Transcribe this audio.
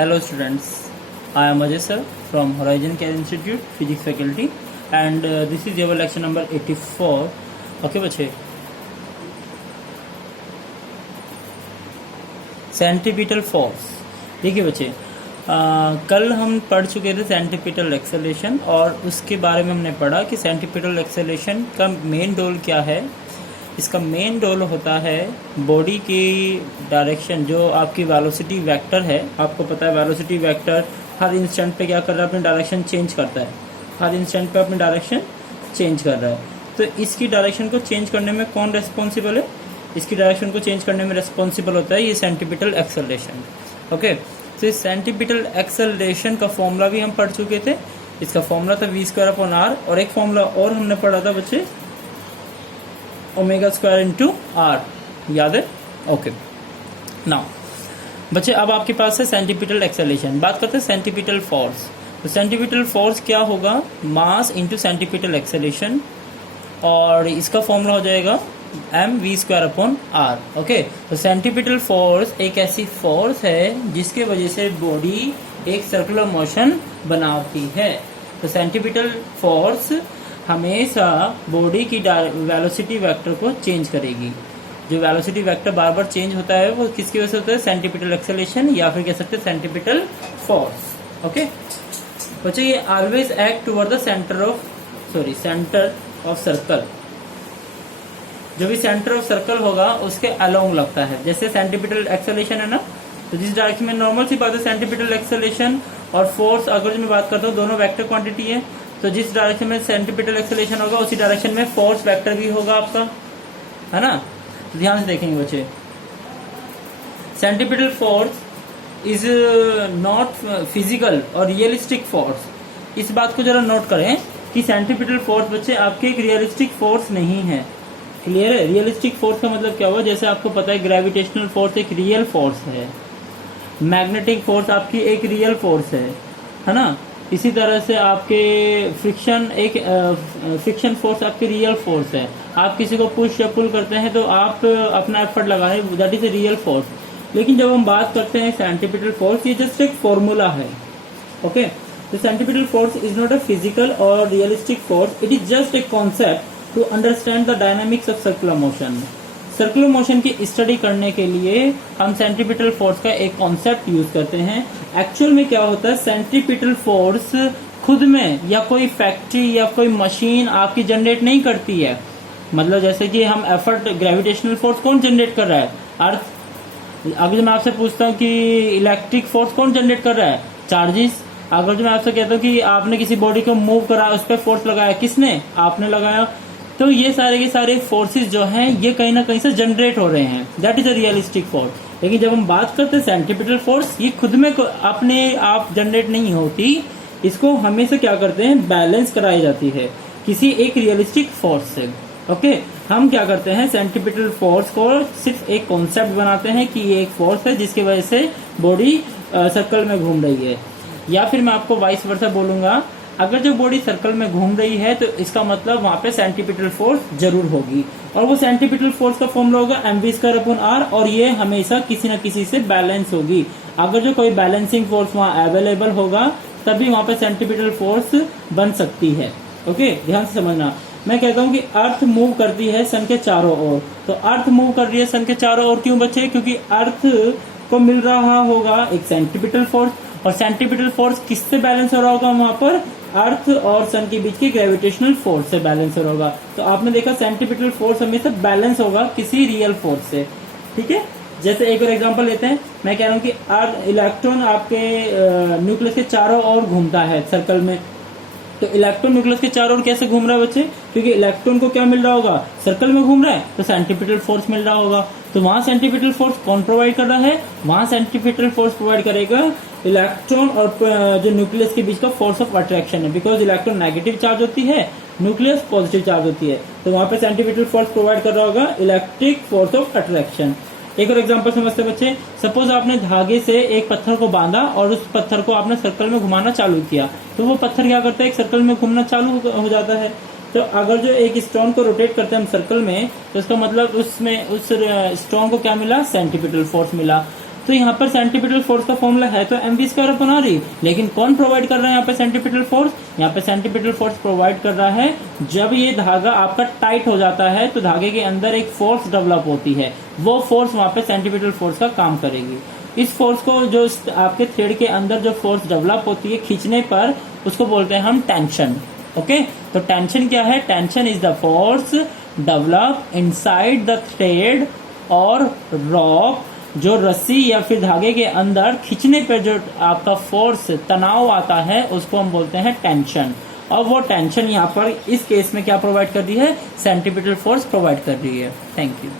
Hello students, I am Ajay sir from Horizon Care Institute Physics faculty and this is your lecture number 84. Okay बच्चे, centripetal force. देखिए बच्चे, कल हम पढ़ चुके थे सेंटीपिटल एक्सेलरेशन और उसके बारे में हमने पढ़ा कि सेंटीपिटल एक्सेलरेशन का मेन रोल क्या है। इसका मेन रोल होता है बॉडी की डायरेक्शन, जो आपकी वेलोसिटी वेक्टर है। आपको पता है वेलोसिटी वेक्टर हर इंस्टेंट पे क्या कर रहा है, अपनी डायरेक्शन चेंज करता है। हर इंस्टेंट पे अपनी डायरेक्शन चेंज कर रहा है। तो इसकी डायरेक्शन को चेंज करने में कौन रेस्पॉन्सिबल है? इसकी डायरेक्शन को चेंज करने में रेस्पॉन्सिबल होता है ये सेंटीपिटल एक्सेलरेशन। ओके, तो इस सेंटीपिटल एक्सेलरेशन का फॉर्मूला भी हम पढ़ चुके थे। इसका फॉर्मूला था v²/r और एक फॉर्मूला और हमने पढ़ा था बच्चे, ω² r, याद है? ओके, नाउ बच्चे अब आपके पास है सेंटीपिटल एक्सेलरेशन। बात करते हैं सेंटीपिटल फोर्स। तो सेंटीपिटल फोर्स क्या होगा? मास इंटू सेंटीपिटल एक्सेलरेशन, और इसका फॉर्मूला हो जाएगा mv²/r। ओके, तो सेंटीपिटल फोर्स एक ऐसी फोर्स है जिसके वजह से बॉडी एक सर्कुलर मोशन बनाती है। तो सेंटीपिटल फोर्स हमेशा बॉडी की वेलोसिटी वेक्टर को चेंज करेगी। जो वेलोसिटी वेक्टर बार बार चेंज होता है वो किसकी वजह से होता है? सेंटीपिटल एक्सेलरेशन, या फिर कह सकते हैं सेंटीपिटल फोर्स। ओके बच्चे, ये always act toward the centre of circle. जो भी सेंटर ऑफ सर्कल होगा उसके अलोंग लगता है। जैसे सेंटीपिटल एक्सेलरेशन है ना, तो जिस डायरेक्शन में नॉर्मल सी बात है सेंटीपिटल एक्सेलरेशन और फोर्स, अगर मैं बात करता हूँ दोनों वेक्टर क्वांटिटी है, तो जिस डायरेक्शन में सेंटीपिटल एक्सेलरेशन होगा उसी डायरेक्शन में फोर्स वेक्टर भी होगा आपका, है ना? तो ध्यान से देखेंगे बच्चे, centripetal force is not physical और रियलिस्टिक फोर्स। इस बात को जरा नोट करें कि सेंटीपिटल फोर्स बच्चे आपके एक रियलिस्टिक फोर्स नहीं है। क्लियर है? रियलिस्टिक फोर्स का मतलब क्या हुआ? जैसे आपको पता है ग्रेविटेशनल फोर्स एक रियल फोर्स है, मैग्नेटिक फोर्स आपकी एक रियल फोर्स है ना? इसी तरह से आपके फ्रिक्शन फोर्स आपकी रियल फोर्स है। आप किसी को पुश या पुल करते हैं तो आप अपना एफर्ट लगा रहे हैं, that is a real force. लेकिन जब हम बात करते हैं सेंटीपिटल फोर्स, ये जस्ट एक फॉर्मूला है। ओके, तो centripetal force is not a physical और realistic force, it is just a concept to understand the dynamics of circular motion. Circular motion की स्टडी करने के लिए हम सेंटीपिटल फोर्स का एक कॉन्सेप्ट यूज करते हैं। एक्चुअल में क्या होता है, सेंटीपिटल फोर्स खुद में या कोई फैक्ट्री या कोई मशीन आपकी जनरेट नहीं करती है। मतलब जैसे कि हम एफर्ट, ग्रेविटेशनल फोर्स कौन जनरेट कर रहा है? अर्थ। अगर जो मैं आपसे पूछता हूँ कि इलेक्ट्रिक फोर्स कौन जनरेट कर रहा है? चार्जेस। अगर जो मैं आपसे कहता हूँ कि आपने किसी बॉडी को मूव करा, उस पर फोर्स लगाया, किसने? आपने लगाया। तो ये सारे के सारे फोर्सेस जो हैं ये कहीं ना कहीं से जनरेट हो रहे हैं, that is a realistic force. लेकिन जब हम बात करते हैं सेंटीपिटल फोर्स, ये खुद में अपने आप जनरेट नहीं होती, इसको हमेशा क्या करते हैं, बैलेंस कराई जाती है किसी एक रियलिस्टिक फोर्स से। ओके, हम क्या करते हैं, सेंटीपिटल फोर्स को सिर्फ एक कॉन्सेप्ट बनाते हैं कि ये एक फोर्स है जिसकी वजह से बॉडी सर्कल में घूम रही है। या फिर मैं आपको वाइस वर्सा बोलूंगा, अगर जो बॉडी सर्कल में घूम रही है तो इसका मतलब वहां पे सेंटीपिटल फोर्स जरूर होगी, और वो सेंटीपिटल फोर्स का फॉर्मूला होगा mv²/r, और ये हमेशा किसी न किसी से बैलेंस होगी। अगर जो कोई बैलेंसिंग फोर्स वहां अवेलेबल होगा तभी वहां पे सेंटीपिटल फोर्स बन सकती है। ओके, ध्यान से समझना। मैं कहता हूँ कि अर्थ मूव करती है सन के चारों ओर, तो अर्थ मूव कर रही है सन के चारों ओर क्यों बच्चे? क्योंकि अर्थ को मिल रहा होगा एक सेंटीपिटल फोर्स, और सेंटीपिटल फोर्स किससे बैलेंस हो रहा होगा? वहां पर अर्थ और सन के बीच की ग्रेविटेशनल फोर्स से बैलेंस हो रहा होगा। तो आपने देखा सेंटीपिटल फोर्स हमेशा बैलेंस होगा किसी रियल फोर्स से। ठीक है, जैसे एक और एग्जांपल लेते हैं। मैं कह रहा हूँ कि इलेक्ट्रॉन आपके न्यूक्लियस के चारों ओर घूमता है सर्कल में, तो इलेक्ट्रॉन न्यूक्लियस के चारों ओर कैसे घूम रहा है बच्चे? क्योंकि इलेक्ट्रॉन को क्या मिल रहा होगा? सर्कल में घूम रहा है, तो सेंटीपिटल फोर्स मिल रहा होगा। तो वहां सेंटीपिटल फोर्स कौन प्रोवाइड कर रहा है? वहां सेंटीपिटल फोर्स प्रोवाइड करेगा इलेक्ट्रॉन और जो न्यूक्लियस के बीच का फोर्स ऑफ अट्रैक्शन है। बिकॉज इलेक्ट्रॉन नेगेटिव चार्ज होती है, न्यूक्लियस पॉजिटिव चार्ज होती है, तो वहां पे सेंटीपिटल फोर्स प्रोवाइड कर रहा होगा इलेक्ट्रिक फोर्स ऑफ अट्रैक्शन। एक और एग्जांपल समझते बच्चे, सपोज आपने धागे से एक पत्थर को बांधा और उस पत्थर को आपने सर्कल में घुमाना चालू किया, तो वो पत्थर क्या करता है? एक सर्कल में घूमना चालू हो जाता है। तो अगर जो एक स्टोन को रोटेट करते हैं हम सर्कल में, तो इसका मतलब उसमें उस स्टोन को क्या मिला? सेंटीपिटल फोर्स मिला। तो यहाँ पर सेंट्रीपिटल फोर्स का फॉर्मूला है तो mv²/r, लेकिन कौन प्रोवाइड कर रहा है यहाँ पे सेंट्रीपिटल फोर्स? यहाँ पे सेंट्रीपिटल फोर्स प्रोवाइड कर रहा है जब ये धागा आपका टाइट हो जाता है तो धागे के अंदर एक फोर्स डेवलप होती है, वो फोर्स वहां पे सेंट्रीपिटल फोर्स का काम करेगी। इस फोर्स को जो आपके थ्रेड के अंदर जो फोर्स डेवलप होती है खींचने पर, उसको बोलते हैं हम टेंशन। ओके, तो टेंशन क्या है? Tension is the force develop inside the thread और रॉप, जो रस्सी या फिर धागे के अंदर खींचने पे जो आपका फोर्स तनाव आता है उसको हम बोलते हैं टेंशन। और वो टेंशन यहाँ पर इस केस में क्या प्रोवाइड कर रही है? सेंट्रीपिटल फोर्स प्रोवाइड कर रही है। Thank you.